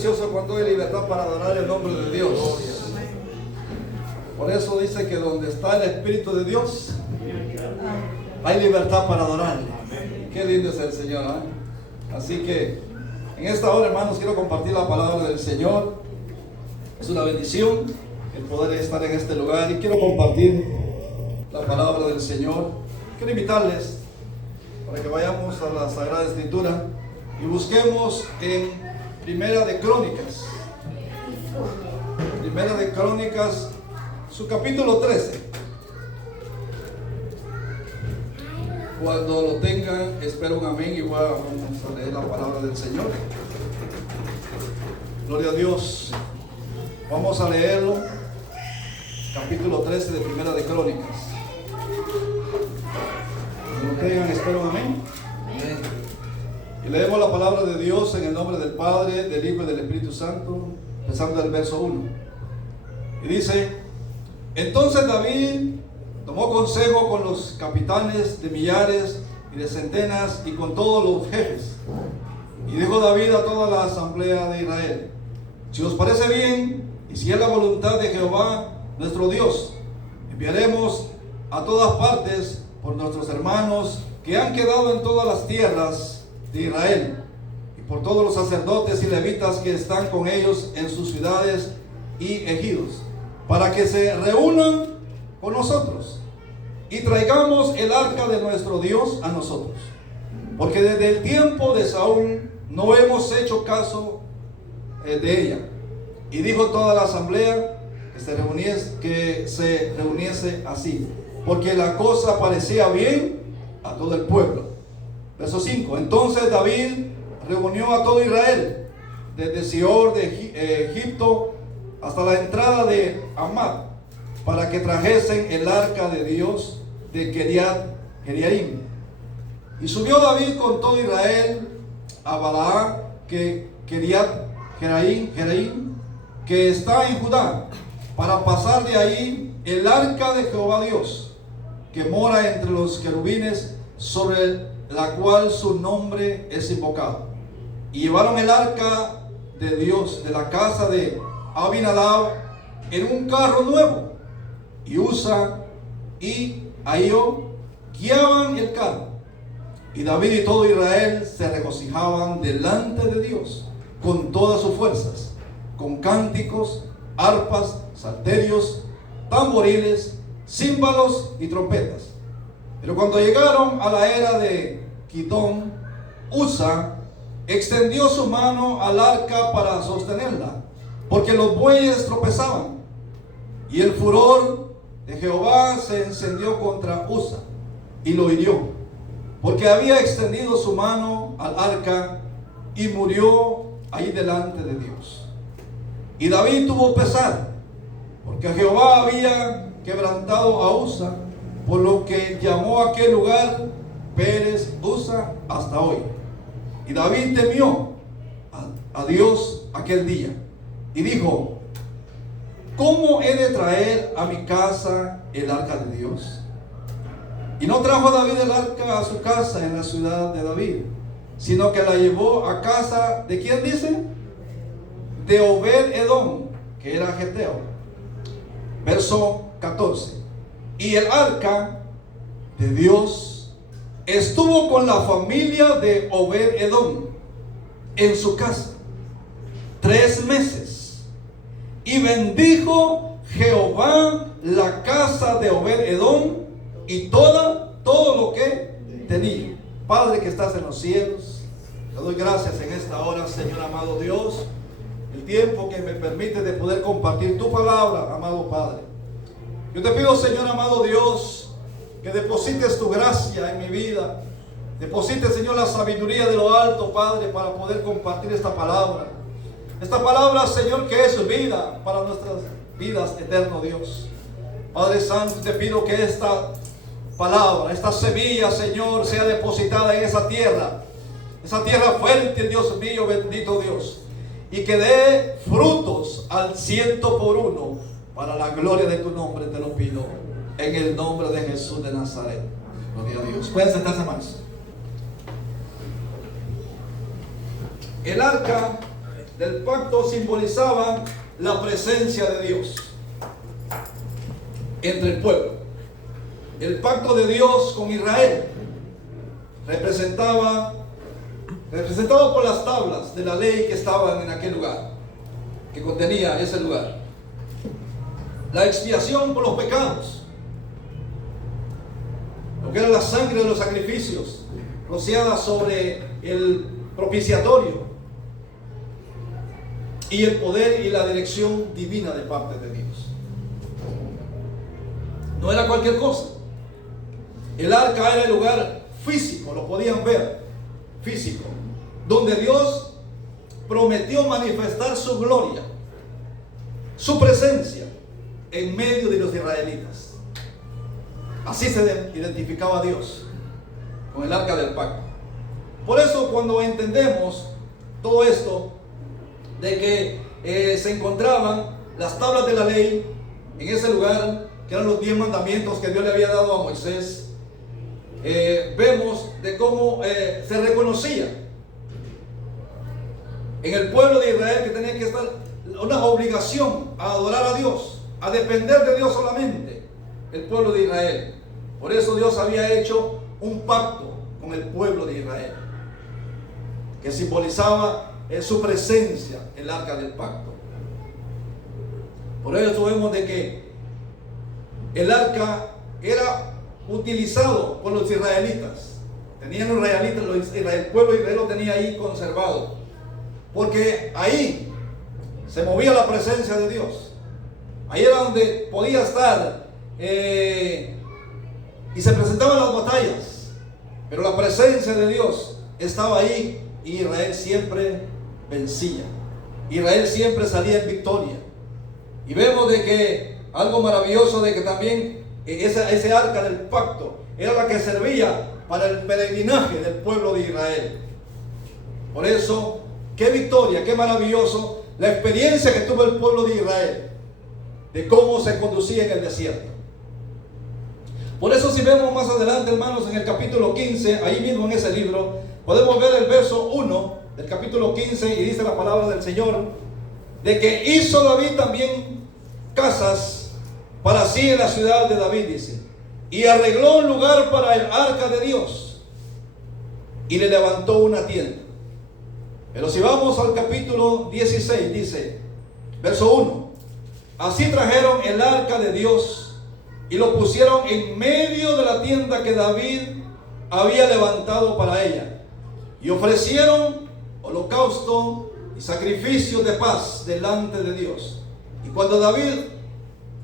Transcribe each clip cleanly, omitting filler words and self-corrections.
precioso cuando hay libertad para adorar el nombre de Dios. Por eso dice que donde está el Espíritu de Dios, hay libertad para adorarle. Qué lindo es el Señor, ¿eh? Así que en esta hora, hermanos, quiero compartir la palabra del Señor. Es una bendición el poder estar en este lugar y quiero compartir la palabra del Señor. Quiero invitarles para que vayamos a la Sagrada Escritura y busquemos en Primera de Crónicas, su capítulo 13. Cuando lo tengan, espero un amén y vamos a leer la palabra del Señor. Gloria a Dios. Vamos a leerlo, capítulo 13 de Primera de Crónicas. Cuando lo tengan, espero un amén. Y leemos la palabra de Dios en el nombre del Padre, del Hijo y del Espíritu Santo, empezando del verso 1. Y dice: entonces David tomó consejo con los capitanes de millares y de centenas y con todos los jefes. Y dijo David a toda la asamblea de Israel: si os parece bien, y si es la voluntad de Jehová nuestro Dios, enviaremos a todas partes por nuestros hermanos que han quedado en todas las tierras de Israel, y por todos los sacerdotes y levitas que están con ellos en sus ciudades y ejidos, para que se reúnan con nosotros y traigamos el arca de nuestro Dios a nosotros, porque desde el tiempo de Saúl no hemos hecho caso de ella. Y dijo toda la asamblea que se reuniese así, porque la cosa parecía bien a todo el pueblo. Verso 5. Entonces David reunió a todo Israel, desde Sior de Egipto hasta la entrada de Amad, para que trajesen el arca de Dios de Kiriat Jearim. Y subió David con todo Israel a Balaá, que Kiriat Jearim, que está en Judá, para pasar de ahí el arca de Jehová Dios, que mora entre los querubines, sobre la cual su nombre es invocado. Y llevaron el arca de Dios de la casa de Abinadab en un carro nuevo, y Usa y Ahío guiaban el carro. Y David y todo Israel se regocijaban delante de Dios con todas sus fuerzas, con cánticos, arpas, salterios, tamboriles, címbalos y trompetas. Pero cuando llegaron a la era de Quitón, Usa extendió su mano al arca para sostenerla, porque los bueyes tropezaban. Y el furor de Jehová se encendió contra Usa y lo hirió, porque había extendido su mano al arca, y murió ahí delante de Dios. Y David tuvo pesar, porque Jehová había quebrantado a Usa, por lo que llamó a aquel lugar Pérez Usa hasta hoy. Y David temió a Dios aquel día, y dijo: ¿cómo he de traer a mi casa el arca de Dios? Y no trajo David el arca a su casa en la ciudad de David, sino que la llevó a casa de ¿quién dice? De Obed Edom, que era geteo. Verso 14. Y el arca de Dios estuvo con la familia de Obed Edom en su casa 3 meses. Y bendijo Jehová la casa de Obed Edom y todo lo que tenía. Padre que estás en los cielos, te doy gracias en esta hora, Señor amado Dios, el tiempo que me permite de poder compartir tu palabra, amado Padre. Yo te pido, Señor amado Dios, que deposites tu gracia en mi vida. Deposites, Señor, la sabiduría de lo alto, Padre, para poder compartir esta palabra. Esta palabra, Señor, que es vida para nuestras vidas, eterno Dios. Padre Santo, te pido que esta palabra, esta semilla, Señor, sea depositada en esa tierra fértil, Dios mío, bendito Dios, y que dé frutos al 100%, para la gloria de tu nombre te lo pido, en el nombre de Jesús de Nazaret. Gloria a Dios. Pueden sentarse más. El arca del pacto simbolizaban la presencia de Dios entre el pueblo. El pacto de Dios con Israel representado por las tablas de la ley que estaban en aquel lugar, que contenía ese lugar. La expiación por los pecados, lo que era la sangre de los sacrificios rociada sobre el propiciatorio, y el poder y la dirección divina de parte de Dios. No era cualquier cosa. El arca era el lugar físico, lo podían ver, físico, donde Dios prometió manifestar su gloria, su presencia en medio de los israelitas. Así se identificaba a Dios con el arca del pacto. Por eso, cuando entendemos todo esto, de que se encontraban las tablas de la ley en ese lugar, que eran los 10 mandamientos que Dios le había dado a Moisés, vemos de cómo se reconocía en el pueblo de Israel que tenía que estar una obligación a adorar a Dios, a depender de Dios solamente, el pueblo de Israel. Por eso Dios había hecho un pacto con el pueblo de Israel, que simbolizaba su presencia, el arca del pacto. Por ello vemos de que el arca era utilizado por los israelitas. Tenían los israelitas, el pueblo de Israel lo tenía ahí conservado, porque ahí se movía la presencia de Dios. Ahí era donde podía estar y se presentaban las batallas, pero la presencia de Dios estaba ahí y Israel siempre vencía. Israel siempre salía en victoria. Y vemos de que algo maravilloso de que también ese arca del pacto era la que servía para el peregrinaje del pueblo de Israel. Por eso, qué victoria, qué maravilloso la experiencia que tuvo el pueblo de Israel de cómo se conducía en el desierto. Por eso, si vemos más adelante, hermanos, en el capítulo 15, ahí mismo en ese libro, podemos ver el verso 1 del capítulo 15, y dice la palabra del Señor, de que hizo David también casas para sí en la ciudad de David, dice, y arregló un lugar para el arca de Dios, y le levantó una tienda. Pero si vamos al capítulo 16, dice, verso 1, así trajeron el arca de Dios, y lo pusieron en medio de la tienda que David había levantado para ella, y ofrecieron holocausto y sacrificios de paz delante de Dios. Y cuando David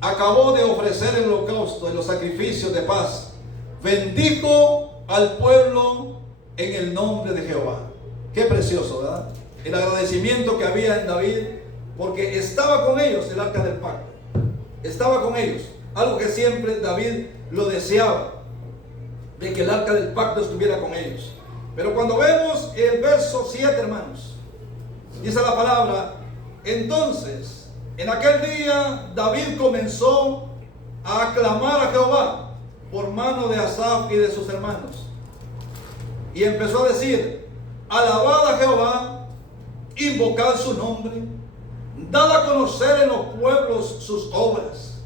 acabó de ofrecer el holocausto y los sacrificios de paz, bendijo al pueblo en el nombre de Jehová. Qué precioso, ¿verdad? El agradecimiento que había en David, porque estaba con ellos el arca del pacto, estaba con ellos, algo que siempre David lo deseaba, de que el arca del pacto estuviera con ellos. Pero cuando vemos el verso 7, hermanos, dice la palabra, entonces, en aquel día David comenzó a aclamar a Jehová por mano de Asaf y de sus hermanos. Y empezó a decir, alabad a Jehová, invocad su nombre, dad a conocer en los pueblos sus obras,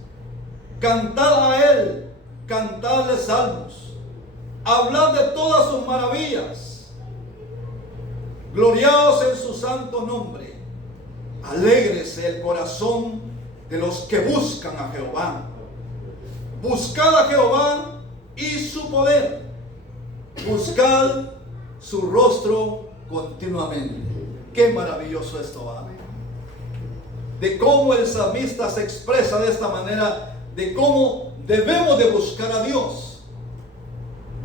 cantad a él, cantadle salmos, hablad de todas sus maravillas, gloriaos en su santo nombre, alégrese el corazón de los que buscan a Jehová. Buscad a Jehová y su poder, buscad su rostro continuamente. Qué maravilloso esto va. De cómo el salmista se expresa de esta manera, de cómo debemos de buscar a Dios.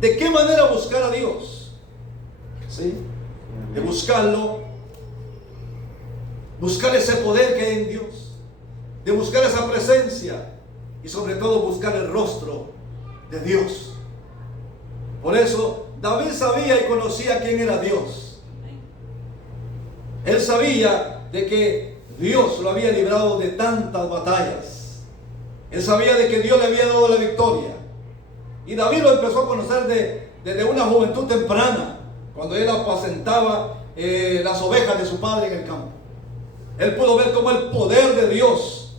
¿De qué manera buscar a Dios? ¿Sí? De buscarlo, buscar ese poder que hay en Dios, de buscar esa presencia y sobre todo buscar el rostro de Dios. Por eso David sabía y conocía quién era Dios. Él sabía de que Dios lo había librado de tantas batallas. Él sabía de que Dios le había dado la victoria. Y David lo empezó a conocer desde una juventud temprana, cuando él apacentaba las ovejas de su padre en el campo. Él pudo ver cómo el poder de Dios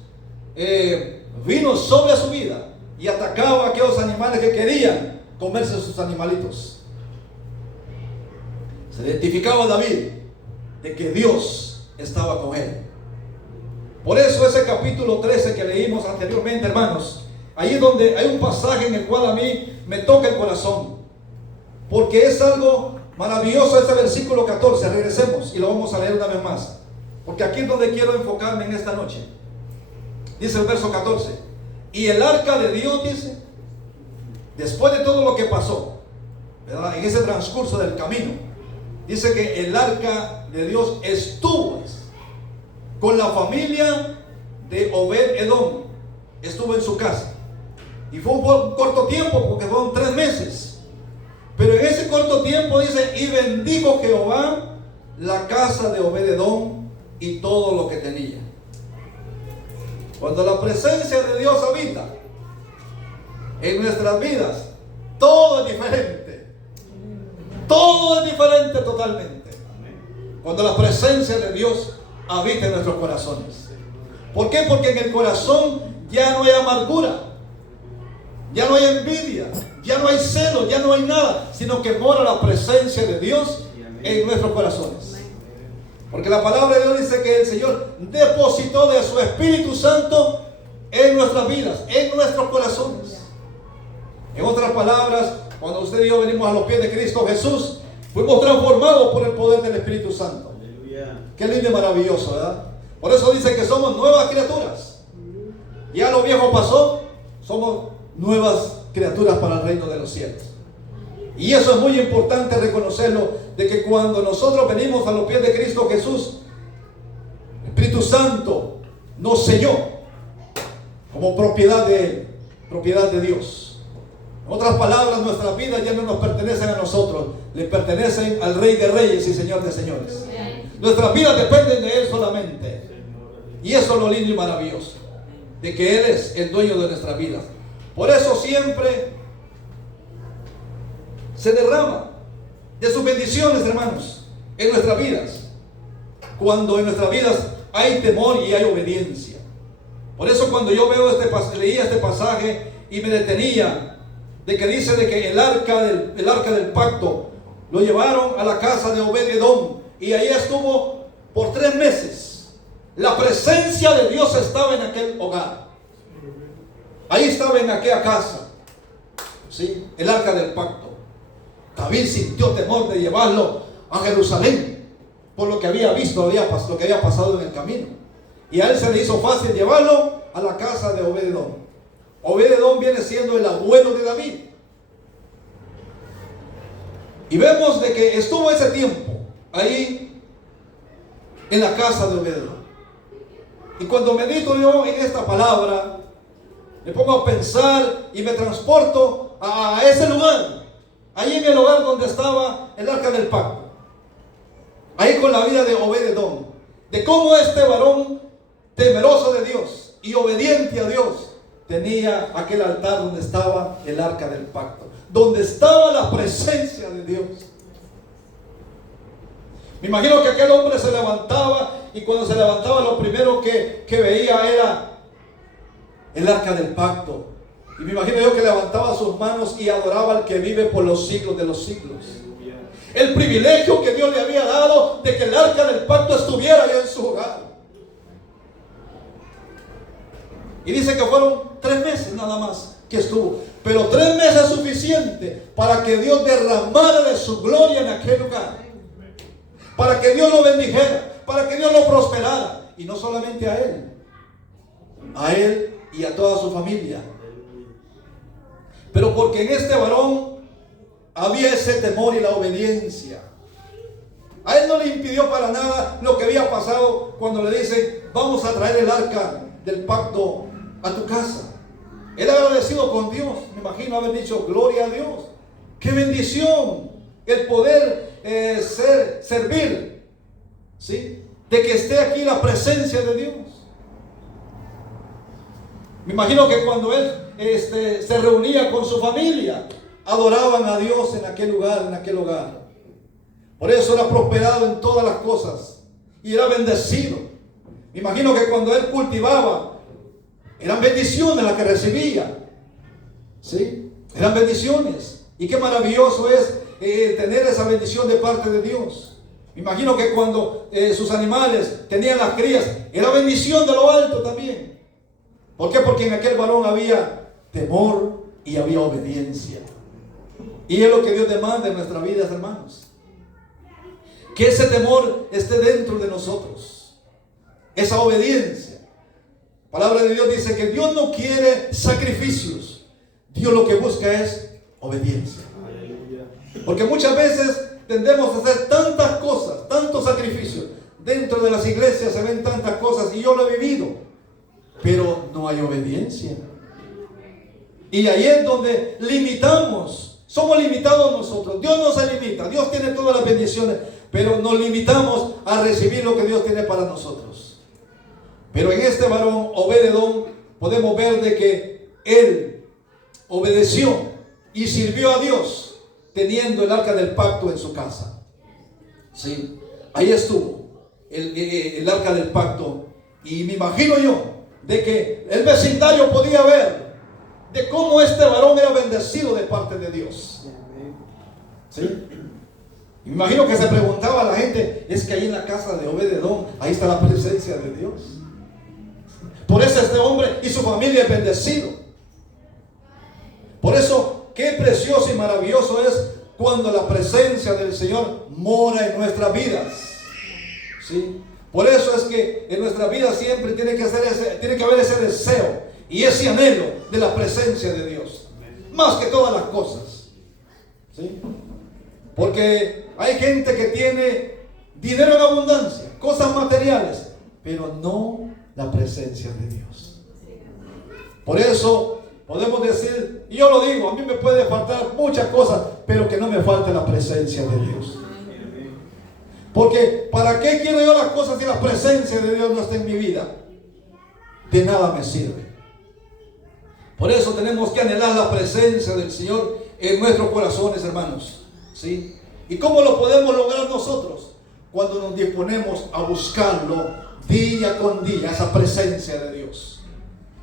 vino sobre su vida y atacaba a aquellos animales que querían comerse sus animalitos. Se identificaba David de que Dios estaba con él. Por eso ese capítulo 13 que leímos anteriormente, hermanos, ahí es donde hay un pasaje en el cual a mí me toca el corazón, porque es algo maravilloso ese versículo 14. Regresemos y lo vamos a leer una vez más, porque aquí es donde quiero enfocarme en esta noche. Dice el verso 14: y el arca de Dios, dice, después de todo lo que pasó, ¿verdad?, en ese transcurso del camino, dice que el arca de Dios estuvo con la familia de Obed-Edom, estuvo en su casa. Y fue un corto tiempo, porque fueron 3 meses. Pero en ese corto tiempo dice: y bendijo Jehová la casa de Obed-Edom y todo lo que tenía. Cuando la presencia de Dios habita en nuestras vidas, todo es diferente. Todo es diferente totalmente. Cuando la presencia de Dios habita en nuestros corazones. ¿Por qué? Porque en el corazón ya no hay amargura, ya no hay envidia, ya no hay celo, ya no hay nada, sino que mora la presencia de Dios en nuestros corazones. Porque la palabra de Dios dice que el Señor depositó de su Espíritu Santo en nuestras vidas, en nuestros corazones. En otras palabras, cuando usted y yo venimos a los pies de Cristo Jesús, fuimos transformados por el poder del Espíritu Santo. Qué lindo y maravilloso, ¿verdad? Por eso dice que somos nuevas criaturas. Ya lo viejo pasó, somos nuevas criaturas para el reino de los cielos. Y eso es muy importante reconocerlo, de que cuando nosotros venimos a los pies de Cristo Jesús, el Espíritu Santo nos selló como propiedad de Dios. En otras palabras, nuestras vidas ya no nos pertenecen a nosotros, le pertenecen al Rey de Reyes y Señor de Señores. Nuestras vidas dependen de Él solamente. Y eso es lo lindo y maravilloso, de que Él es el dueño de nuestras vidas. Por eso siempre se derrama de sus bendiciones, hermanos, en nuestras vidas, cuando en nuestras vidas hay temor y hay obediencia. Por eso cuando yo leía este pasaje y me detenía, de que dice de que el arca del pacto lo llevaron a la casa de Obed-Edom, y ahí estuvo por 3 meses. La presencia de Dios estaba en aquel hogar. Ahí estaba en aquella casa, ¿sí?, el arca del pacto. David sintió temor de llevarlo a Jerusalén por lo que había visto, lo que había pasado en el camino. Y a él se le hizo fácil llevarlo a la casa de Obed-Edom. Obed-Edom viene siendo el abuelo de David. Y vemos de que estuvo ese tiempo ahí en la casa de Obed-Edom. Y cuando medito yo en esta palabra, me pongo a pensar y me transporto a ese lugar, ahí en el hogar donde estaba el arca del pacto, ahí con la vida de Obed-Edom, de cómo este varón temeroso de Dios y obediente a Dios tenía aquel altar donde estaba el arca del pacto, donde estaba la presencia de Dios. Me imagino que aquel hombre se levantaba, y cuando se levantaba lo primero que veía era el arca del pacto. Y me imagino yo que levantaba sus manos y adoraba al que vive por los siglos de los siglos. El privilegio que Dios le había dado de que el arca del pacto estuviera allá en su hogar. Y dice que fueron 3 meses nada más que estuvo. Pero 3 meses es suficiente para que Dios derramara de su gloria en aquel lugar. Para que Dios lo bendijera, para que Dios lo prosperara. Y no solamente a él y a toda su familia. Pero porque en este varón había ese temor y la obediencia. A él no le impidió para nada lo que había pasado cuando le dicen: vamos a traer el arca del pacto a tu casa. Él agradecido con Dios, me imagino haber dicho: gloria a Dios, qué bendición el poder servir, ¿sí?, de que esté aquí la presencia de Dios. Me imagino que cuando él se reunía con su familia, adoraban a Dios en aquel lugar. Por eso era prosperado en todas las cosas y era bendecido. imagino que cuando él cultivaba, eran bendiciones las que recibía. ¿Sí? Eran bendiciones. Y qué maravilloso es tener esa bendición de parte de Dios. Me imagino que cuando sus animales tenían las crías, era bendición de lo alto también. ¿Por qué? Porque en aquel varón había temor y había obediencia. Y es lo que Dios demanda en nuestras vidas, hermanos. Que ese temor esté dentro de nosotros. Esa obediencia. La palabra de Dios dice que Dios no quiere sacrificios. Dios lo que busca es obediencia. Porque muchas veces tendemos a hacer tantas cosas, tantos sacrificios. Dentro de las iglesias se ven tantas cosas y yo lo he vivido. Pero no hay obediencia. Y ahí es donde limitamos. Somos limitados nosotros. Dios no se limita. Dios tiene todas las bendiciones. Pero nos limitamos a recibir lo que Dios tiene para nosotros. Pero en este varón Obed-Edom podemos ver de que él obedeció y sirvió a Dios teniendo el arca del pacto en su casa. ¿Sí? Ahí estuvo el arca del pacto. Y me imagino yo de que el vecindario podía ver de cómo este varón era bendecido de parte de Dios. ¿Sí? Me imagino que se preguntaba a la gente, es que ahí en la casa de Obed-Edom, ahí está la presencia de Dios. Por eso este hombre y su familia es bendecido. Por eso, qué precioso y maravilloso es cuando la presencia del Señor mora en nuestras vidas. ¿Sí? Por eso es que en nuestra vida siempre tiene que haber ese deseo y ese anhelo de la presencia de Dios. Más que todas las cosas. ¿Sí? Porque hay gente que tiene dinero en abundancia, cosas materiales, pero no la presencia de Dios. Por eso podemos decir, y yo lo digo, a mí me puede faltar muchas cosas, pero que no me falte la presencia de Dios. Porque ¿para qué quiero yo las cosas si la presencia de Dios no está en mi vida? De nada me sirve. Por eso tenemos que anhelar la presencia del Señor en nuestros corazones, hermanos. ¿Sí? ¿Y cómo lo podemos lograr nosotros? Cuando nos disponemos a buscarlo día con día, esa presencia de Dios.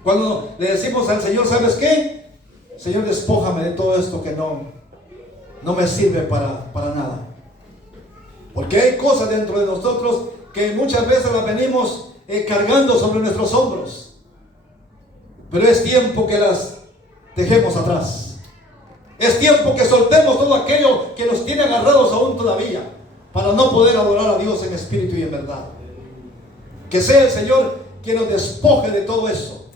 Cuando le decimos al Señor, ¿sabes qué? Señor, despójame de todo esto que no me sirve para nada. Porque hay cosas dentro de nosotros que muchas veces las venimos cargando sobre nuestros hombros. Pero es tiempo que las dejemos atrás. Es tiempo que soltemos todo aquello que nos tiene agarrados aún todavía, para no poder adorar a Dios en espíritu y en verdad. Que sea el Señor quien nos despoje de todo eso.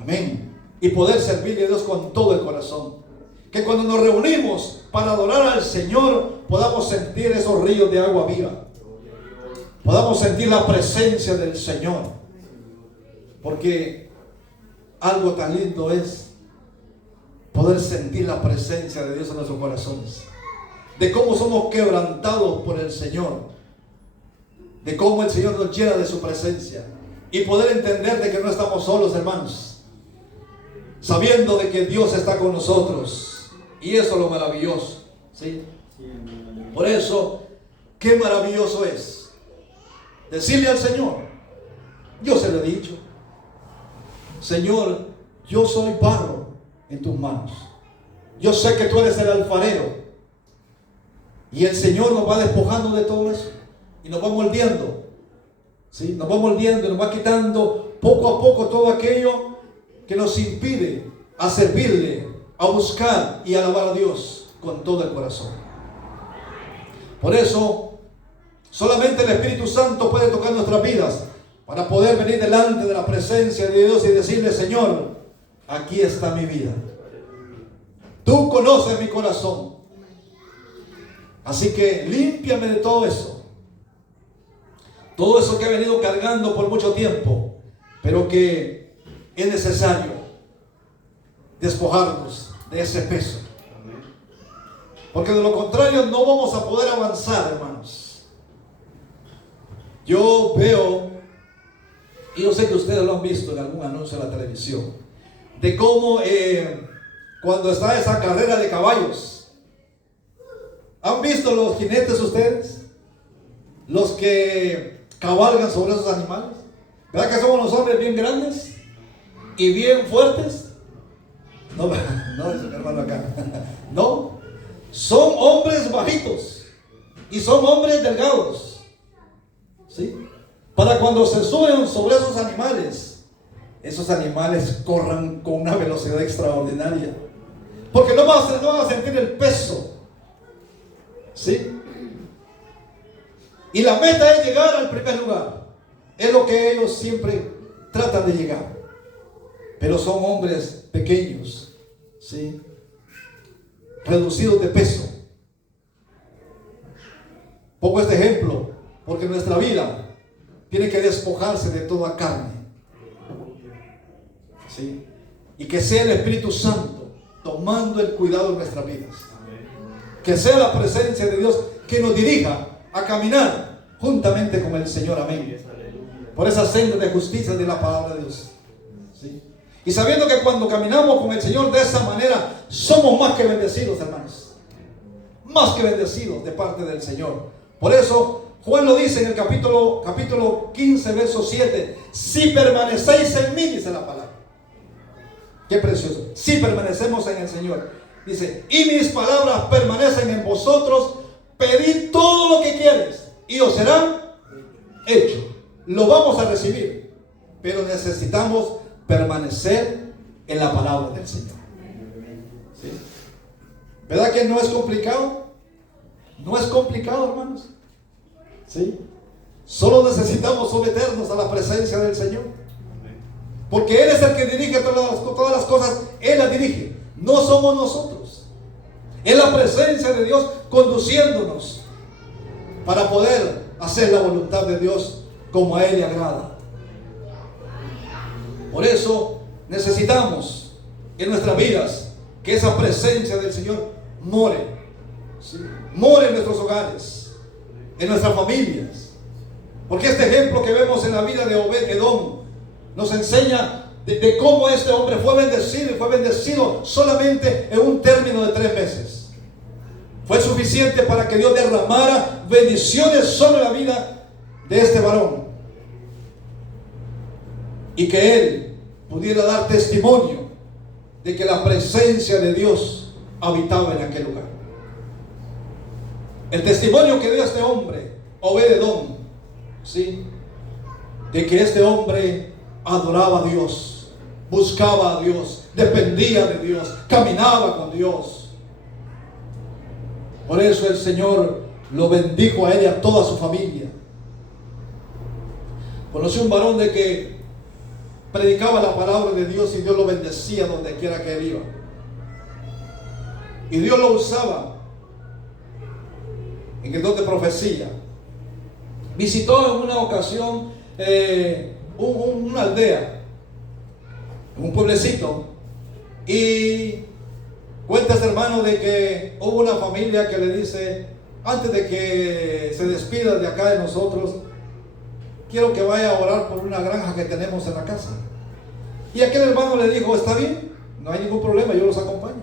Amén. Y poder servirle a Dios con todo el corazón. Que cuando nos reunimos para adorar al Señor, podamos sentir esos ríos de agua viva. Podamos sentir la presencia del Señor. Porque algo tan lindo es poder sentir la presencia de Dios en nuestros corazones. De cómo somos quebrantados por el Señor. De cómo el Señor nos llena de su presencia. Y poder entender de que no estamos solos, hermanos. Sabiendo de que Dios está con nosotros. Y eso es lo maravilloso. ¿Sí? Por eso, qué maravilloso es decirle al Señor. Yo se lo he dicho. Señor, yo soy barro en tus manos. Yo sé que tú eres el alfarero. Y el Señor nos va despojando de todo eso. Y nos va moldeando. ¿Sí? Nos va moldeando y nos va quitando poco a poco todo aquello que nos impide a servirle, a buscar y alabar a Dios con todo el corazón. Por eso, solamente el Espíritu Santo puede tocar nuestras vidas para poder venir delante de la presencia de Dios y decirle, Señor, aquí está mi vida. Tú conoces mi corazón. Así que límpiame de todo eso. Todo eso que he venido cargando por mucho tiempo, pero que es necesario despojarnos de ese peso. Porque de lo contrario no vamos a poder avanzar, hermanos. Yo veo, y yo sé que ustedes lo han visto en algún anuncio en la televisión, de cómo cuando está esa carrera de caballos, ¿han visto los jinetes ustedes? Los que cabalgan sobre esos animales. ¿Verdad que somos los hombres bien grandes y bien fuertes? No, no, dice mi hermano acá. No, son hombres bajitos y son hombres delgados. ¿Sí? Para cuando se suben sobre esos animales corran con una velocidad extraordinaria. Porque no van a sentir el peso. ¿Sí? Y la meta es llegar al primer lugar. Es lo que ellos siempre tratan de llegar. Pero son hombres pequeños, ¿sí? Reducidos de peso. Pongo este ejemplo porque nuestra vida tiene que despojarse de toda carne, ¿sí? Y que sea el Espíritu Santo tomando el cuidado de nuestras vidas. Que sea la presencia de Dios que nos dirija a caminar juntamente con el Señor. Amén. Por esa senda de justicia de la palabra de Dios, ¿sí? Y sabiendo que cuando caminamos con el Señor de esa manera, somos más que bendecidos, hermanos. Más que bendecidos de parte del Señor. Por eso Juan lo dice en el capítulo 15, verso 7. Si permanecéis en mí, dice la palabra. Qué precioso. Si permanecemos en el Señor. Dice, y mis palabras permanecen en vosotros. Pedid todo lo que quieres y os serán hecho. Lo vamos a recibir, pero necesitamos permanecer en la palabra del Señor. ¿Sí? ¿Verdad que no es complicado? No es complicado, hermanos. ¿Sí? Solo necesitamos someternos a la presencia del Señor. Porque Él es el que dirige todas las cosas. Él las dirige. No somos nosotros. Es la presencia de Dios conduciéndonos para poder hacer la voluntad de Dios como a Él le agrada. Por eso necesitamos en nuestras vidas que esa presencia del Señor more, ¿sí? More en nuestros hogares, en nuestras familias. Porque este ejemplo que vemos en la vida de Obed-Edom nos enseña de cómo este hombre fue bendecido, y fue bendecido solamente en un término de 3 meses. Fue suficiente para que Dios derramara bendiciones sobre la vida de este varón y que él pudiera dar testimonio de que la presencia de Dios habitaba en aquel lugar. El testimonio que dio este hombre, Obed-Edom, ¿sí? De que este hombre adoraba a Dios, buscaba a Dios, dependía de Dios, caminaba con Dios. Por eso el Señor lo bendijo a él y a toda su familia. Conocí un varón de que predicaba la palabra de Dios y Dios lo bendecía donde quiera que él iba. Y Dios lo usaba en el don de profecía. Visitó en una ocasión una aldea, un pueblecito, y cuenta este hermano de que hubo una familia que le dice, antes de que se despida de acá de nosotros, quiero que vaya a orar por una granja que tenemos en la casa. Y aquel hermano le dijo, está bien, no hay ningún problema, yo los acompaño.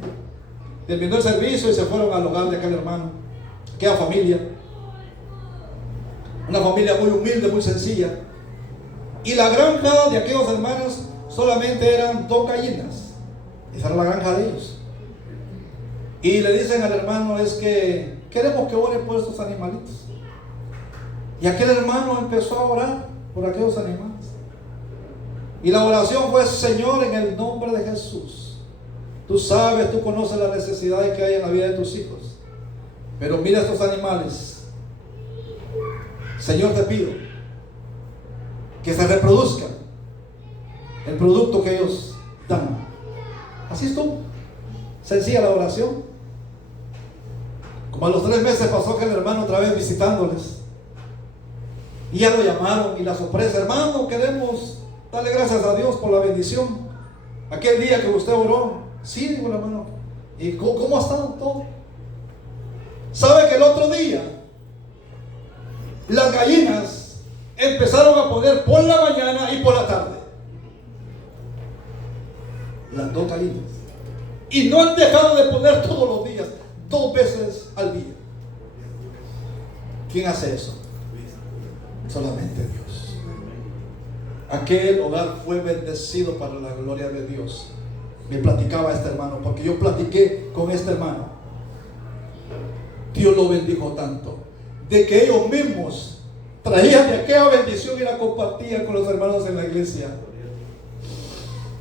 Terminó el servicio y se fueron al hogar de aquel hermano, aquella familia. Una familia muy humilde, muy sencilla. Y la granja de aquellos hermanos solamente eran 2 gallinas. Esa era la granja de ellos. Y le dicen al hermano, es que queremos que ore por estos animalitos. Y aquel hermano empezó a orar por aquellos animales. Y la oración fue, Señor, en el nombre de Jesús. Tú sabes, tú conoces las necesidades que hay en la vida de tus hijos. Pero mira estos animales. Señor, te pido que se reproduzcan el producto que ellos dan. Así estuvo. Sencilla la oración. Como a los 3 meses pasó aquel hermano otra vez visitándoles. Y ya lo llamaron y la sorpresa, hermano, queremos darle gracias a Dios por la bendición. Aquel día que usted oró, sí, digo el hermano. ¿Y cómo ha estado todo? ¿Sabe que el otro día las gallinas empezaron a poner por la mañana y por la tarde? Las 2 gallinas. Y no han dejado de poner todos los días, 2 veces al día. ¿Quién hace eso? Solamente Dios. aquel hogar fue bendecido para la gloria de Dios. Me platicaba este hermano, porque yo platiqué con este hermano. Dios lo bendijo tanto, de que ellos mismos traían de aquella bendición y la compartían con los hermanos en la iglesia.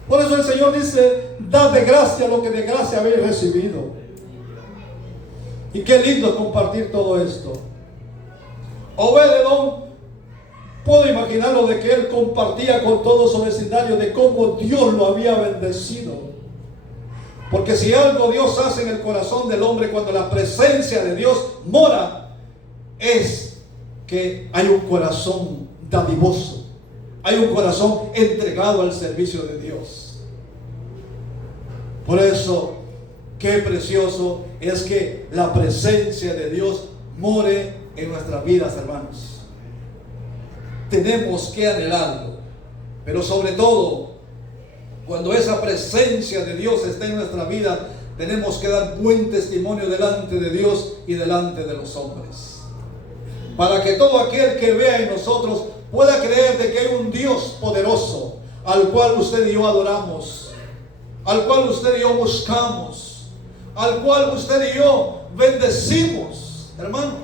Por eso el Señor dice: dad de gracia lo que de gracia habéis recibido. Y qué lindo compartir todo esto. Obed-Edom, puedo imaginarlo de que él compartía con todo su vecindario de cómo Dios lo había bendecido. Porque si algo Dios hace en el corazón del hombre cuando la presencia de Dios mora, es que hay un corazón dadivoso, hay un corazón entregado al servicio de Dios. Por eso, qué precioso es que la presencia de Dios more en nuestras vidas, hermanos. Tenemos que anhelarlo, pero sobre todo, cuando esa presencia de Dios está en nuestra vida, tenemos que dar buen testimonio delante de Dios y delante de los hombres, para que todo aquel que vea en nosotros pueda creer de que hay un Dios poderoso, al cual usted y yo adoramos, al cual usted y yo buscamos, al cual usted y yo bendecimos, hermanos.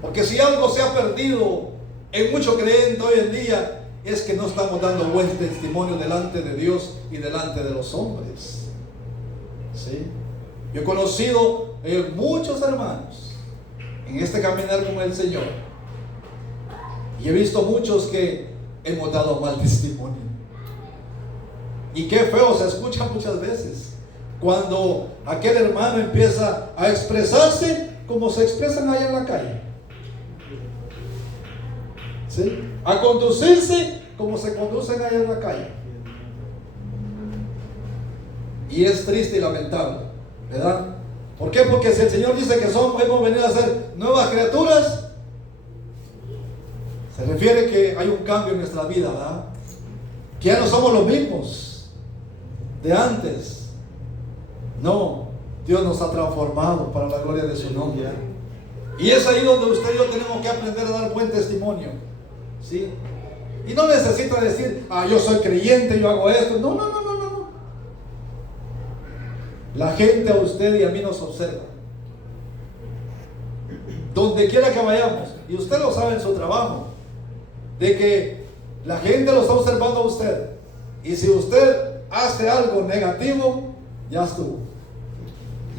Porque si algo se ha perdido en mucho creyente hoy en día, es que no estamos dando buen testimonio delante de Dios y delante de los hombres. ¿Sí? Yo he conocido muchos hermanos en este caminar con el Señor, y he visto muchos que hemos dado mal testimonio. Y qué feo se escucha muchas veces cuando aquel hermano empieza a expresarse como se expresan allá en la calle, ¿sí? A conducirse como se conducen allá en la calle. Y es triste y lamentable, ¿verdad? ¿Por qué? Porque si el Señor dice que hemos venido a ser nuevas criaturas, se refiere que hay un cambio en nuestra vida, ¿verdad? Que ya no somos los mismos de antes. No, Dios nos ha transformado para la gloria de su nombre. Y es ahí donde usted y yo tenemos que aprender a dar buen testimonio, ¿sí? Y no necesita decir: yo soy creyente, yo hago esto. No. La gente a usted y a mí nos observa, donde quiera que vayamos, y usted lo sabe en su trabajo, de que la gente lo está observando a usted, y si usted hace algo negativo, ya estuvo.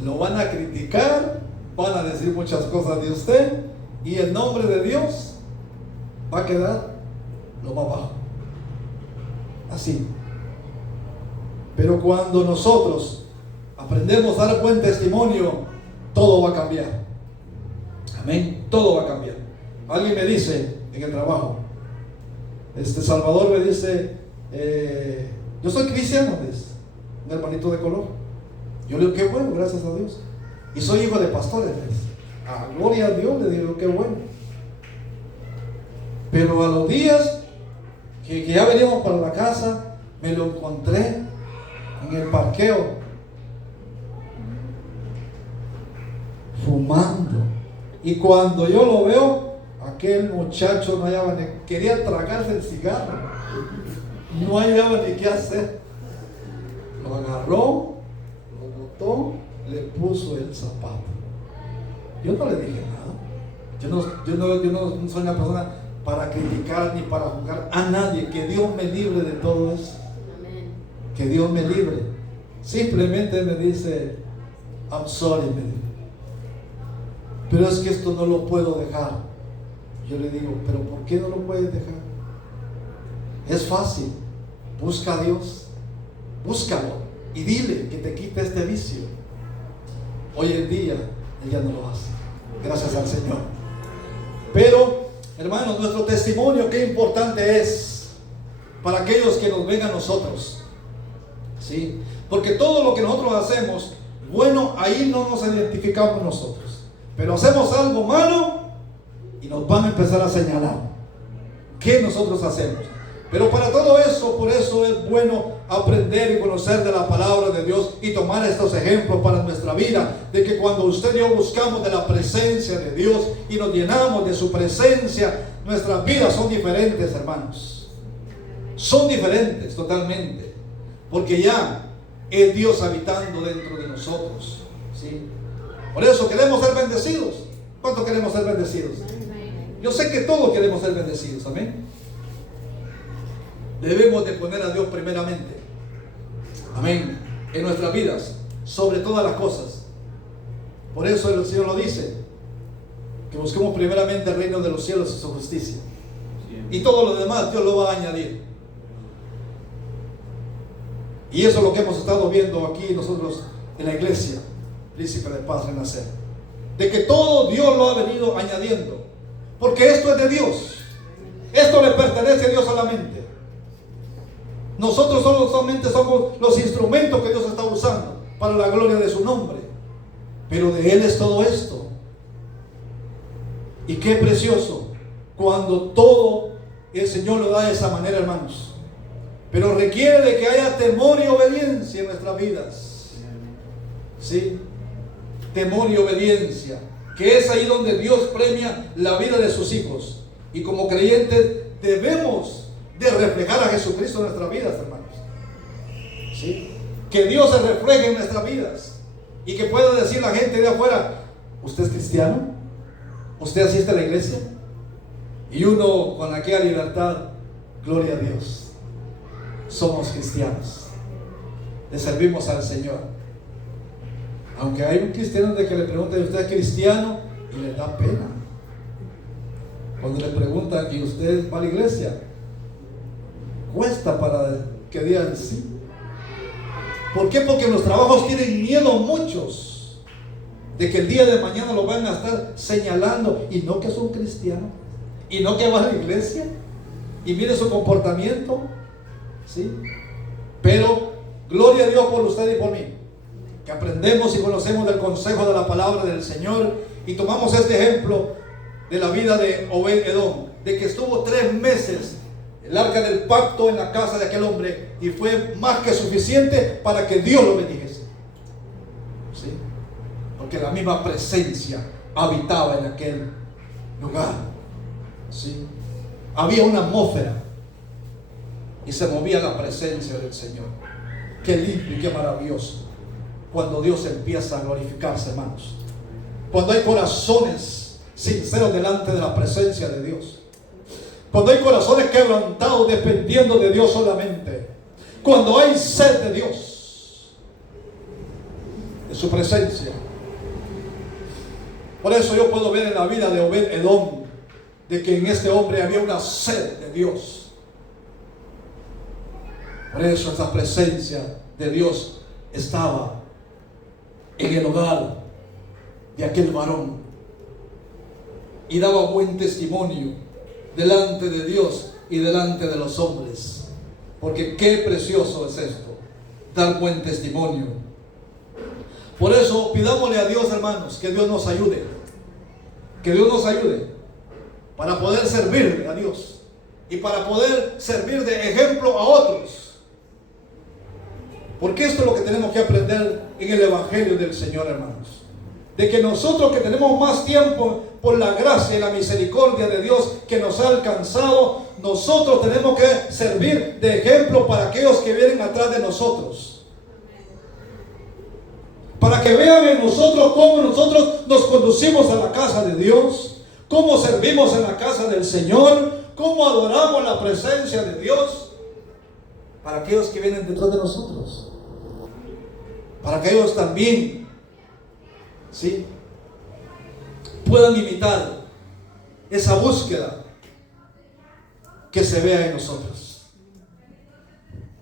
Lo van a criticar, van a decir muchas cosas de usted, y el nombre de Dios va a quedar lo más bajo. Así. Pero cuando nosotros aprendemos a dar buen testimonio, todo va a cambiar. Amén. Todo va a cambiar. Alguien me dice en el trabajo, Salvador me dice, yo soy cristiano, dice un hermanito de color. Yo le digo: qué bueno, gracias a Dios. Y soy hijo de pastores, dice. Gloria a Dios, le digo: qué bueno. Pero a los días que ya veníamos para la casa, me lo encontré en el parqueo fumando. Y cuando yo lo veo, aquel muchacho no hallaba ni, quería tragarse el cigarro, no hallaba ni qué hacer. Lo agarró, lo botó, le puso el zapato. Yo no le dije nada. Yo no soy una persona para criticar ni para juzgar a nadie. Que Dios me libre de todo eso. Amén. Que Dios me libre. Simplemente me dice: I'm sorry, me dijo. Pero es que esto no lo puedo dejar. Yo le digo: pero ¿por qué no lo puedes dejar? Es fácil. Busca a Dios, búscalo y dile que te quite este vicio. Hoy en día Él ya no lo hace, gracias al Señor. Pero, hermanos, nuestro testimonio, qué importante es para aquellos que nos ven a nosotros, ¿sí? Porque todo lo que nosotros hacemos, bueno, ahí no nos identificamos nosotros, pero hacemos algo malo y nos van a empezar a señalar qué nosotros hacemos. Pero para todo eso, por eso es bueno aprender y conocer de la palabra de Dios y tomar estos ejemplos para nuestra vida, de que cuando usted y yo buscamos de la presencia de Dios y nos llenamos de su presencia, nuestras vidas son diferentes, hermanos. Son diferentes totalmente, porque ya es Dios habitando dentro de nosotros, ¿sí? Por eso queremos ser bendecidos. ¿Cuánto queremos ser bendecidos? Yo sé que todos queremos ser bendecidos, amén. Debemos de poner a Dios primeramente, amén, en nuestras vidas, sobre todas las cosas. Por eso el Señor lo dice, que busquemos primeramente el reino de los cielos y su justicia, y todo lo demás Dios lo va a añadir. Y eso es lo que hemos estado viendo aquí nosotros en la iglesia Príncipe de Paz Renacer, de que todo Dios lo ha venido añadiendo, porque esto es de Dios, esto le pertenece a Dios solamente. Nosotros solamente somos los instrumentos que Dios está usando para la gloria de su nombre, pero de Él es todo esto. Y qué precioso cuando todo el Señor lo da de esa manera, hermanos. Pero requiere de que haya temor y obediencia en nuestras vidas, ¿sí? Temor y obediencia, que es ahí donde Dios premia la vida de sus hijos. Y como creyentes debemos de reflejar a Jesucristo en nuestras vidas, hermanos, ¿sí? Que Dios se refleje en nuestras vidas y que pueda decir la gente de afuera: ¿usted es cristiano? ¿Usted asiste a la iglesia? Y uno con aquella libertad: gloria a Dios, somos cristianos, le servimos al Señor. Aunque hay un cristiano de que le preguntan: ¿usted es cristiano? Y le da pena cuando le preguntan: ¿y usted va a la iglesia? Cuesta para que digan sí. ¿Por qué? Porque en los trabajos tienen miedo muchos de que el día de mañana lo van a estar señalando, y no que son cristianos, y no que va a la iglesia, y mire su comportamiento, ¿sí? Pero gloria a Dios por usted y por mí, que aprendemos y conocemos del consejo de la palabra del Señor, y tomamos este ejemplo de la vida de Obed-Edom, de que estuvo 3 meses el arca del pacto en la casa de aquel hombre, y fue más que suficiente para que Dios lo bendijese, ¿sí? Porque la misma presencia habitaba en aquel lugar, ¿sí? Había una atmósfera y se movía la presencia del Señor. Qué limpio y qué maravilloso cuando Dios empieza a glorificarse, hermanos, cuando hay corazones sinceros delante de la presencia de Dios, cuando hay corazones quebrantados dependiendo de Dios solamente, cuando hay sed de Dios, de su presencia. Por eso yo puedo ver en la vida de Obed-Edom de que en este hombre había una sed de Dios. Por eso esa presencia de Dios estaba en el hogar de aquel varón y daba buen testimonio delante de Dios y delante de los hombres. Porque qué precioso es esto, dar buen testimonio. Por eso pidámosle a Dios, hermanos, que Dios nos ayude, que Dios nos ayude para poder servirle a Dios y para poder servir de ejemplo a otros. Porque esto es lo que tenemos que aprender en el Evangelio del Señor, hermanos. De que nosotros, que tenemos más tiempo por la gracia y la misericordia de Dios que nos ha alcanzado, nosotros tenemos que servir de ejemplo para aquellos que vienen atrás de nosotros, para que vean en nosotros cómo nosotros nos conducimos a la casa de Dios, cómo servimos en la casa del Señor, cómo adoramos la presencia de Dios, para aquellos que vienen detrás de nosotros, para que ellos también, ¿sí?, puedan imitar esa búsqueda que se vea en nosotros.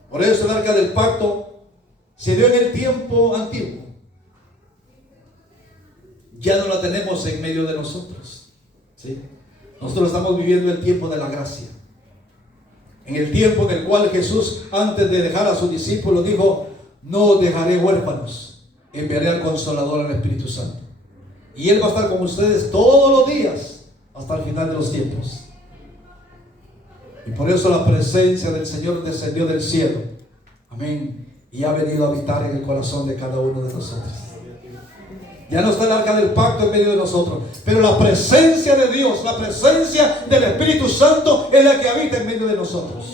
Por eso el arca del pacto se dio en el tiempo antiguo. Ya no la tenemos en medio de nosotros, ¿sí? Nosotros estamos viviendo el tiempo de la gracia, en el tiempo en el cual Jesús, antes de dejar a sus discípulos, dijo: no os dejaré huérfanos, enviaré al Consolador, al Espíritu Santo, y Él va a estar con ustedes todos los días hasta el final de los tiempos. Y por eso la presencia del Señor descendió del cielo Amén. Y ha venido a habitar en el corazón de cada uno de nosotros. Ya no está el arca del pacto en medio de nosotros, pero la presencia de Dios, la presencia del Espíritu Santo es la que habita en medio de nosotros.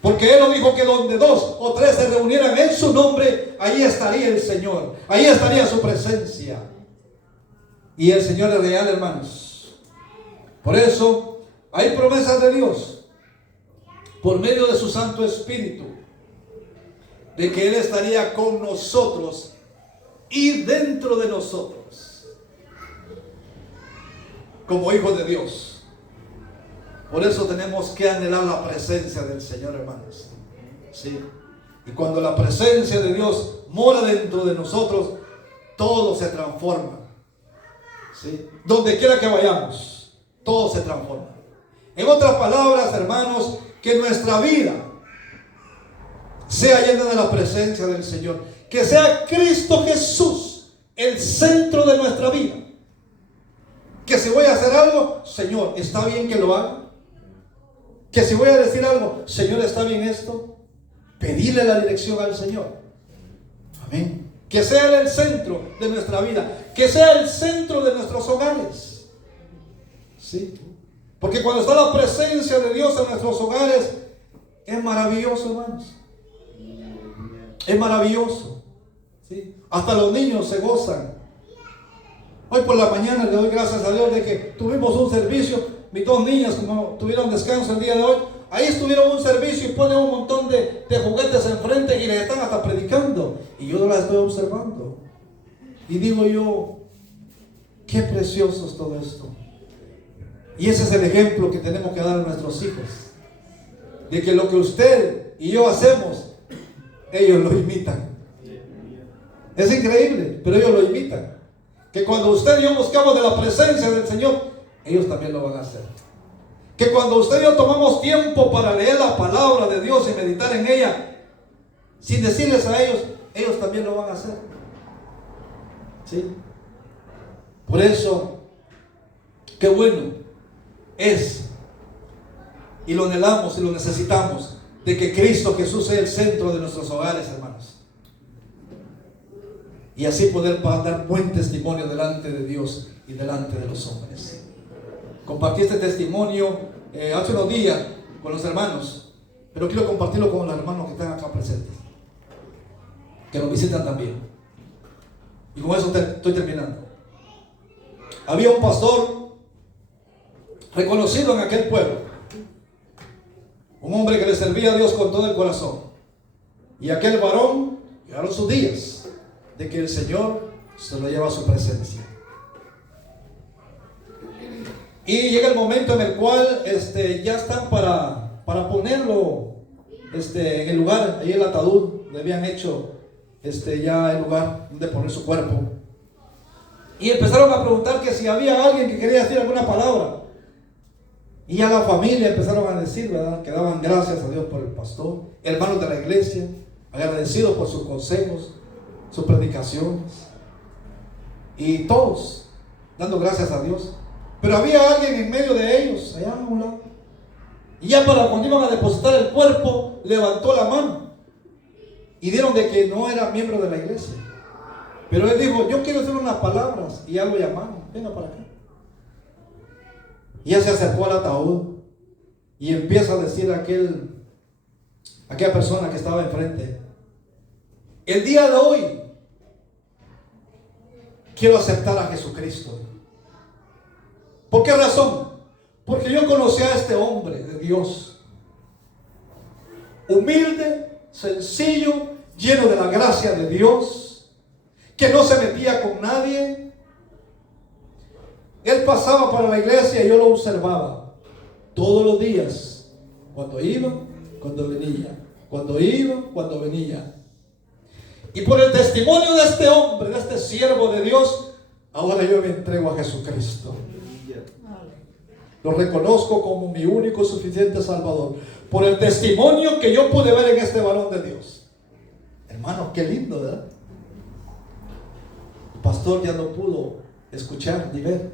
Porque Él nos dijo que donde 2 o 3 se reunieran en su nombre, ahí estaría el Señor, ahí estaría su presencia. Y el Señor es real, hermanos. Por eso hay promesas de Dios por medio de su Santo Espíritu, de que Él estaría con nosotros y dentro de nosotros como hijos de Dios. Por eso tenemos que anhelar la presencia del Señor, hermanos. ¿Sí? Y cuando la presencia de Dios mora dentro de nosotros, todo se transforma. ¿Sí? Donde quiera que vayamos, todo se transforma. En otras palabras, hermanos, que nuestra vida sea llena de la presencia del Señor. Que sea Cristo Jesús el centro de nuestra vida. Que si voy a hacer algo, Señor, ¿está bien que lo haga? Que si voy a decir algo, Señor, ¿está bien esto? Pedirle la dirección al Señor. Amén. Que sea el centro de nuestra vida. Que sea el centro de nuestros hogares. ¿Sí? Porque cuando está la presencia de Dios en nuestros hogares, es maravilloso, hermanos. Es maravilloso. ¿Sí? Hasta los niños se gozan. Hoy por la mañana le doy gracias a Dios de que tuvimos un servicio. Mis 2 niñas, como tuvieron descanso el día de hoy, ahí estuvieron un servicio y ponen un montón de juguetes enfrente y les están hasta predicando. Y yo las estoy observando. Y digo yo, qué precioso es todo esto. Y ese es el ejemplo que tenemos que dar a nuestros hijos. De que lo que usted y yo hacemos, ellos lo imitan. Es increíble, pero ellos lo imitan. Que cuando usted y yo buscamos de la presencia del Señor, ellos también lo van a hacer. Que cuando usted y yo tomamos tiempo para leer la palabra de Dios y meditar en ella, sin decirles a ellos, ellos también lo van a hacer. ¿Sí? Por eso, qué bueno es, y lo anhelamos y lo necesitamos, de que Cristo Jesús sea el centro de nuestros hogares, hermanos. Y así poder dar buen testimonio delante de Dios y delante de los hombres. Compartí este testimonio hace unos días con los hermanos, pero quiero compartirlo con los hermanos que están acá presentes, que nos visitan también. Y con eso estoy terminando. Había un pastor reconocido en aquel pueblo, un hombre que le servía a Dios con todo el corazón. Y aquel varón, llegaron sus días de que el Señor se lo lleva a su presencia. Y llega el momento en el cual ya están para ponerlo en el lugar, ahí el ataúd, le habían hecho ya el lugar donde poner su cuerpo. Y empezaron a preguntar que si había alguien que quería decir alguna palabra. Y ya la familia empezaron a decir, ¿verdad?, que daban gracias a Dios por el pastor, hermanos de la iglesia, agradecidos por sus consejos, sus predicaciones. Y todos dando gracias a Dios. Pero había alguien en medio de ellos, allá a un lado. Y ya para cuando iban a depositar el cuerpo, levantó la mano. Y dieron de que no era miembro de la iglesia. Pero él dijo, yo quiero decir unas palabras. Y ya lo llamaron, venga para acá. Y ya se acercó al ataúd. Y empieza a decir a aquella persona que estaba enfrente, el día de hoy quiero aceptar a Jesucristo. ¿Por qué razón? Porque yo conocí a este hombre de Dios, humilde, sencillo, lleno de la gracia de Dios, que no se metía con nadie. Él pasaba para la iglesia y yo lo observaba todos los días, cuando iba, cuando venía, cuando iba, cuando venía. Y por el testimonio de este hombre, de este siervo de Dios, ahora yo me entrego a Jesucristo. Lo reconozco como mi único y suficiente Salvador, por el testimonio que yo pude ver en este varón de Dios. Hermano, qué lindo, ¿verdad? El pastor ya no pudo escuchar ni ver,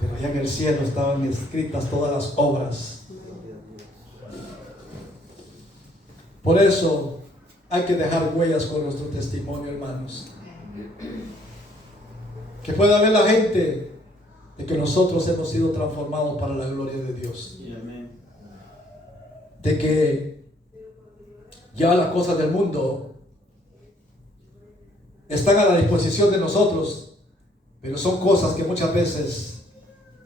pero ya en el cielo estaban escritas todas las obras. Por eso hay que dejar huellas con nuestro testimonio, hermanos. Que pueda ver la gente de que nosotros hemos sido transformados para la gloria de Dios. De que ya las cosas del mundo están a la disposición de nosotros, pero son cosas que muchas veces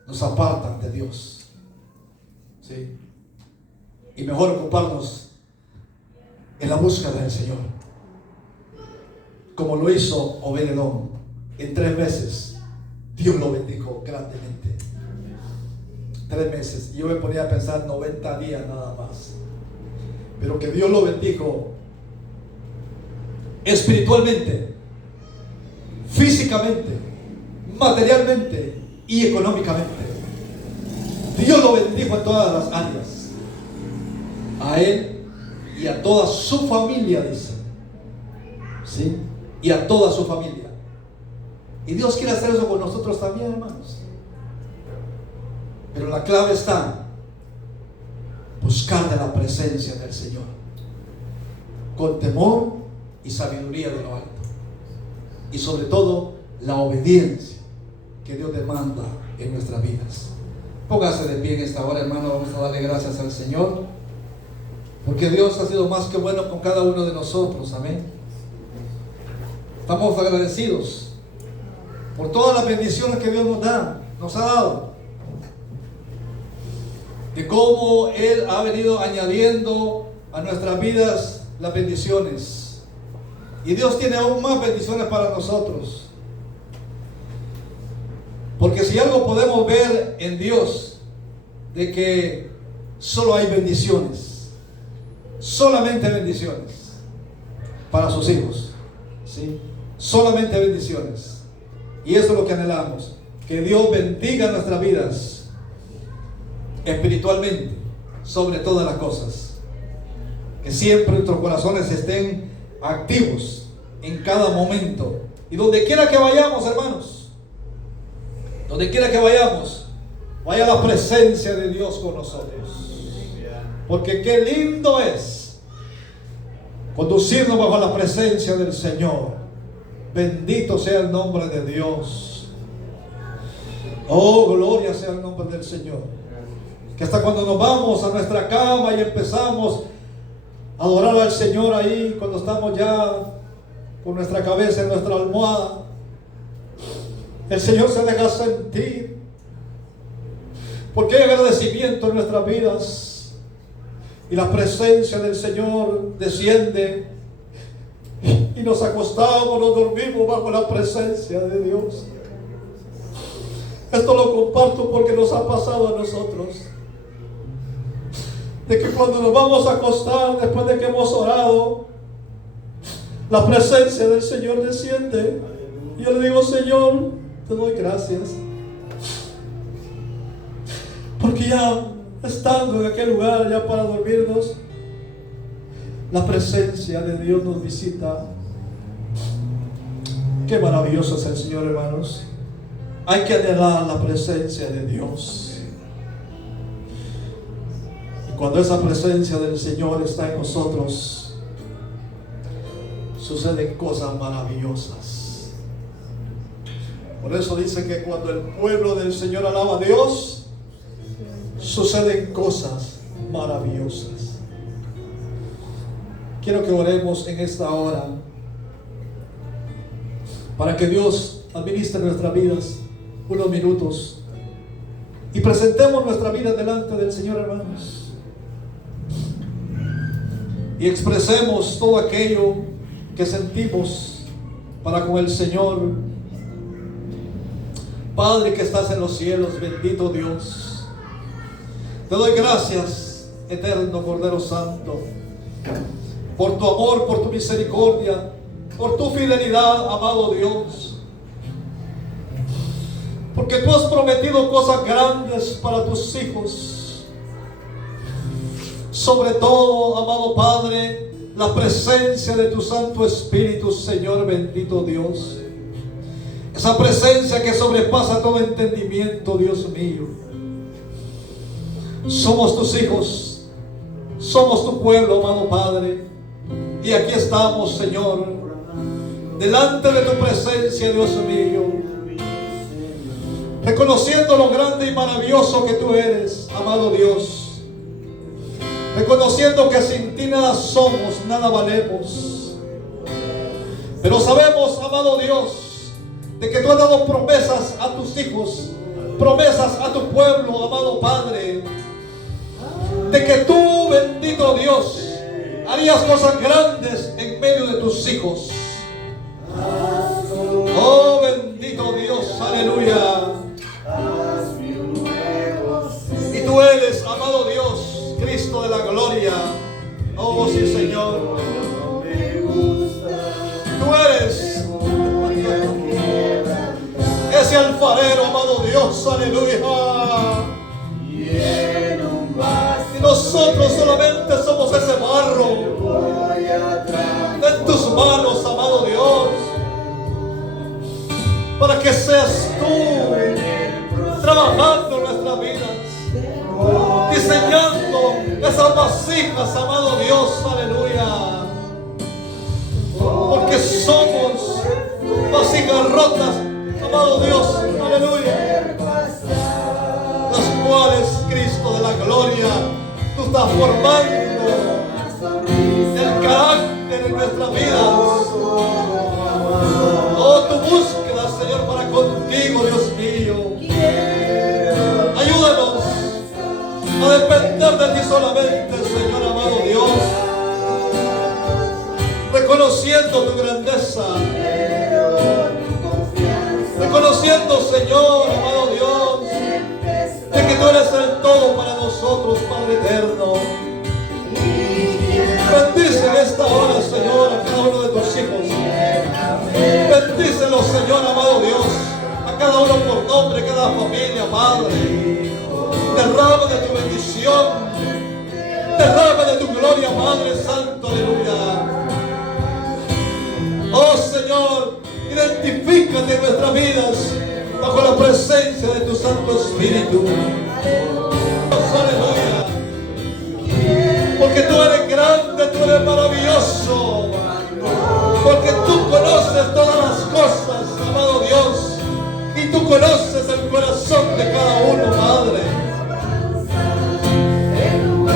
nos apartan de Dios. ¿Sí? Y mejor ocuparnos en la búsqueda del Señor, como lo hizo Obed-Edom. En 3 meses Dios lo bendijo grandemente. 3 meses. Yo me ponía a pensar 90 días nada más, pero que Dios lo bendijo espiritualmente, físicamente, materialmente y económicamente. Dios lo bendijo en todas las áreas, a él y a toda su familia, dice. ¿Sí? Y a toda su familia. Y Dios quiere hacer eso con nosotros también, hermanos. Pero la clave está buscar de la presencia del Señor, con temor y sabiduría de lo alto, y sobre todo la obediencia que Dios demanda en nuestras vidas. Póngase de pie en esta hora, hermano. Vamos a darle gracias al Señor, porque Dios ha sido más que bueno con cada uno de nosotros. Amén. Estamos agradecidos por todas las bendiciones que Dios nos ha dado, de cómo Él ha venido añadiendo a nuestras vidas las bendiciones. Y Dios tiene aún más bendiciones para nosotros. Porque si algo podemos ver en Dios, de que solo hay bendiciones, solamente bendiciones para sus hijos, ¿sí? Solamente bendiciones. Y eso es lo que anhelamos, que Dios bendiga nuestras vidas espiritualmente, sobre todas las cosas. Que siempre nuestros corazones estén activos en cada momento. Y donde quiera que vayamos, hermanos, donde quiera que vayamos, vaya la presencia de Dios con nosotros. Porque qué lindo es conducirnos bajo la presencia del Señor. Bendito sea el nombre de Dios. Oh, gloria sea el nombre del Señor. Que hasta cuando nos vamos a nuestra cama y empezamos a adorar al Señor ahí, cuando estamos ya con nuestra cabeza en nuestra almohada, el Señor se deja sentir, porque hay agradecimiento en nuestras vidas y la presencia del Señor desciende y nos acostamos, nos dormimos bajo la presencia de Dios. Esto lo comparto porque nos ha pasado a nosotros, de que cuando nos vamos a acostar, después de que hemos orado, la presencia del Señor desciende. Y yo le digo: Señor, te doy gracias, porque ya estando en aquel lugar, ya para dormirnos, la presencia de Dios nos visita. Qué maravilloso es el Señor, hermanos. Hay que anhelar la presencia de Dios. Y cuando esa presencia del Señor está en nosotros, suceden cosas maravillosas. Por eso dice que cuando el pueblo del Señor alaba a Dios, suceden cosas maravillosas. Quiero que oremos en esta hora para que Dios administre nuestras vidas unos minutos y presentemos nuestra vida delante del Señor, hermanos, y expresemos todo aquello que sentimos para con el Señor. Padre que estás en los cielos, bendito Dios, te doy gracias, eterno Cordero Santo, por tu amor, por tu misericordia, por tu fidelidad, amado Dios, porque tú has prometido cosas grandes para tus hijos. Sobre todo, amado Padre, la presencia de tu Santo Espíritu, Señor bendito Dios. Esa presencia que sobrepasa todo entendimiento, Dios mío. Somos tus hijos, Somos tu pueblo, amado Padre. Y aquí estamos, Señor, delante de tu presencia, Dios mío, reconociendo lo grande y maravilloso que tú eres, amado Dios. Reconociendo que sin ti nada somos, nada valemos. Pero sabemos, amado Dios, de que tú has dado promesas a tus hijos, promesas a tu pueblo, amado Padre, de que tú, bendito Dios, harías cosas grandes en medio de tus hijos. Oh, bendito Dios, aleluya. Y tú eres, amado Dios, Cristo de la gloria. Oh, sí, Señor. Tú eres ese alfarero, amado Dios, aleluya. Y nosotros solamente somos ese barro en tus manos, amado Dios, para que seas tú trabajando en nuestras vidas, diseñando esas vasijas, amado Dios, aleluya, porque somos vasijas rotas, amado Dios, aleluya, las cuales, Cristo de la gloria, tú estás formando el carácter en nuestras vidas. Oh, tu búsqueda, Señor, para contigo, Dios mío. Ayúdanos a depender de ti solamente, Señor, amado Dios, reconociendo tu grandeza, reconociendo, Señor, amado Dios, de que tú eres el todo para nosotros, Padre eterno. Bendice en esta hora, Señor, a cada uno de tus hijos. Bendícelo, Señor, amado Dios, a cada uno por nombre, cada familia, Padre. Derrama de tu bendición, derrama de tu gloria, Padre Santo, aleluya. Oh, Señor, identifícate en nuestras vidas bajo la presencia de tu Santo Espíritu. Aleluya. Porque tú eres grande, tú eres maravilloso. Porque tú conoces todas las cosas, amado Dios. Y tú conoces el corazón de cada uno, Padre.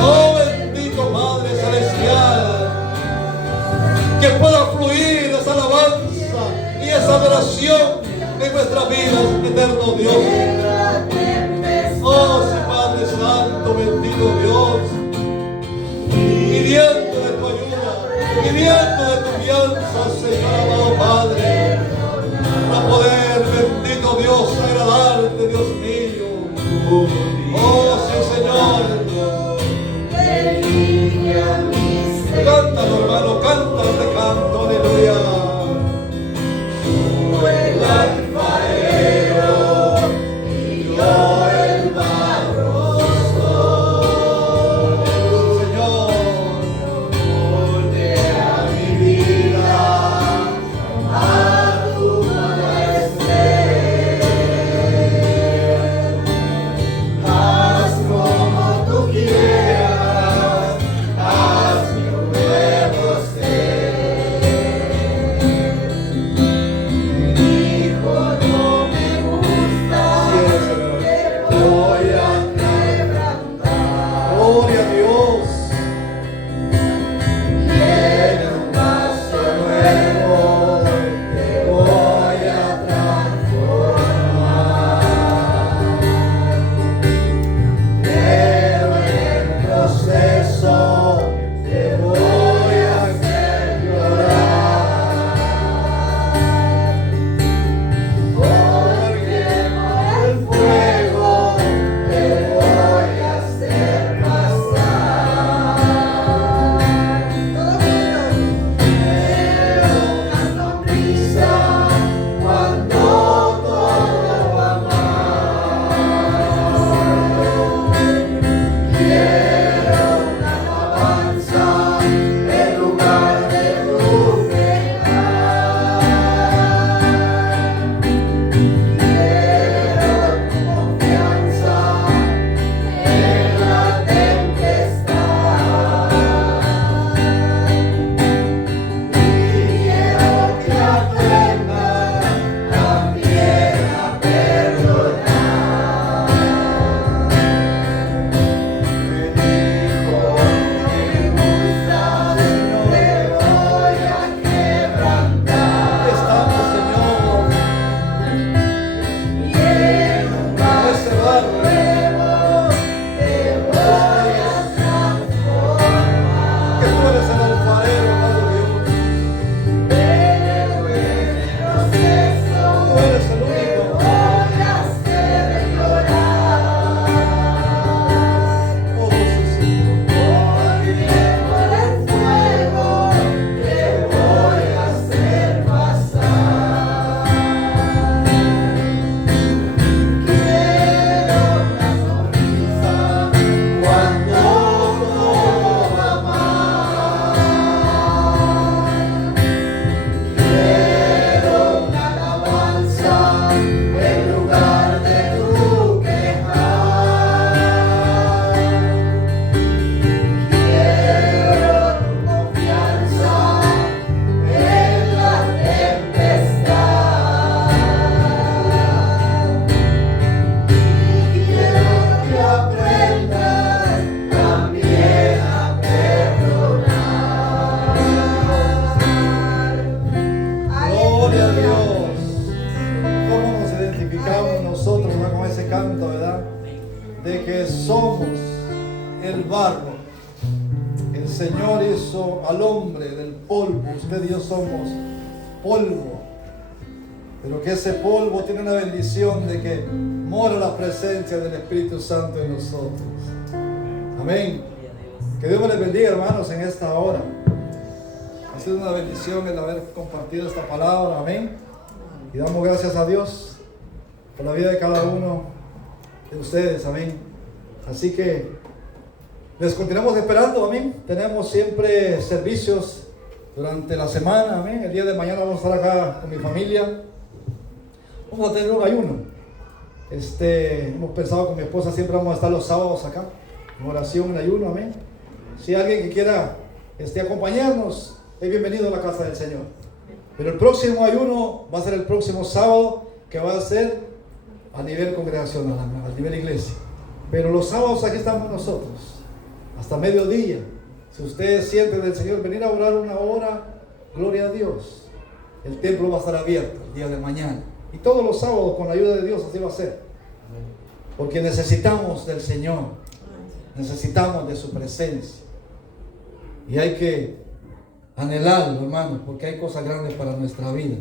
Oh, bendito Padre Celestial. Que pueda fluir esa alabanza y esa adoración en nuestras vidas, eterno Dios. Oh, sí, Padre Santo, bendito Dios, pidiendo de tu ayuda, pidiendo de tu guianza, Señor, amado Padre, para poder, bendito Dios, agradarte, Dios mío. Oh, sí, Señor. Cántalo, hermano, cántalo este canto, aleluya. El alfarero y yo el barro soy. Señor, moldea mi vida a tu manera. canto, ¿verdad? De que somos el barro. El Señor hizo al hombre del polvo. Usted y yo somos polvo. Pero que ese polvo tiene una bendición de que mora la presencia del Espíritu Santo en nosotros. Amén. Que Dios me les bendiga, hermanos, en esta hora. Ha sido una bendición el haber compartido esta palabra. Amén. Y damos gracias a Dios por la vida de cada uno de ustedes. Amén. Así que les continuamos esperando. Amén. Tenemos siempre servicios durante la semana. Amén. El día de mañana vamos a estar acá con mi familia. Vamos a tener un ayuno. Hemos pensado con mi esposa, siempre vamos a estar los sábados acá, en oración, en ayuno. Amén. Si alguien que quiera acompañarnos, es bienvenido a la casa del Señor. Pero el próximo ayuno va a ser el próximo sábado, que va a ser a nivel congregacional, a nivel iglesia. Pero los sábados aquí estamos nosotros, hasta mediodía. Si ustedes sienten del Señor venir a orar una hora, gloria a Dios. El templo va a estar abierto el día de mañana. Y todos los sábados, con la ayuda de Dios, así va a ser. Porque necesitamos del Señor. Necesitamos de su presencia. Y hay que anhelarlo, hermanos, porque hay cosas grandes para nuestra vida.